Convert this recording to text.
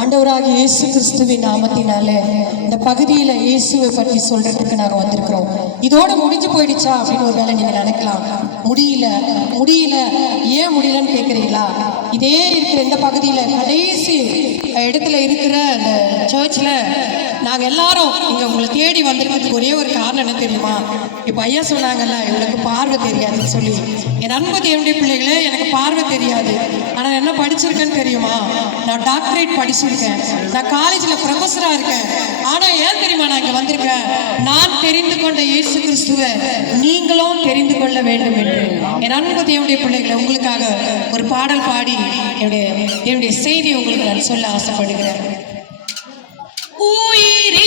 ஆண்டவராகிய இயேசு கிறிஸ்துவின் நாமத்தினாலே இந்த பகுதியில் இயேசுவை பற்றி சொல்றதுக்கு நாங்கள் வந்திருக்கிறோம். இதோட முடிஞ்சு போயிடுச்சா அப்படின்னு ஒரு வேளை நீங்கள் நினைக்கலாம். முடியல ஏன் முடியலன்னு கேட்குறீங்களா? இதே இருக்கிற இந்த பகுதியில் கடைசி இடத்துல இருக்கிற அந்த சர்ச்சில் நாங்கள் எல்லாரும் இங்கே உங்களை தேடி வந்திருக்கிறதுக்கு ஒரே ஒரு காரணம் என்ன தெரியுமா? இப்போ ஐயா சொன்னாங்கல்ல, இவங்களுக்கு பார்வை தெரியாதுன்னு சொல்லி. என் அன்பு தேவனுடைய பிள்ளைகளே, எனக்கு பார்வை தெரியாது, ஆனால் என்ன படிச்சிருக்கேன்னு தெரியுமா? நான் டாக்டரேட் படிச்சிருக்கேன், நான் காலேஜில் ப்ரொஃபஸராக இருக்கேன். ஆனால் ஏன் தெரியுமா நான் இங்கே வந்திருக்கேன்? நான் தெரிந்து கொண்ட இயேசு கிறிஸ்துவை நீங்களும் தெரிந்து கொள்ள வேண்டும் என்று என் அன்பு தேவனுடைய பிள்ளைகளை உங்களுக்காக ஒரு பாடல் பாடி என்னுடைய செய்தியை உங்களுக்கு நான் சொல்ல ஆசைப்படுகிறேன். உயிரே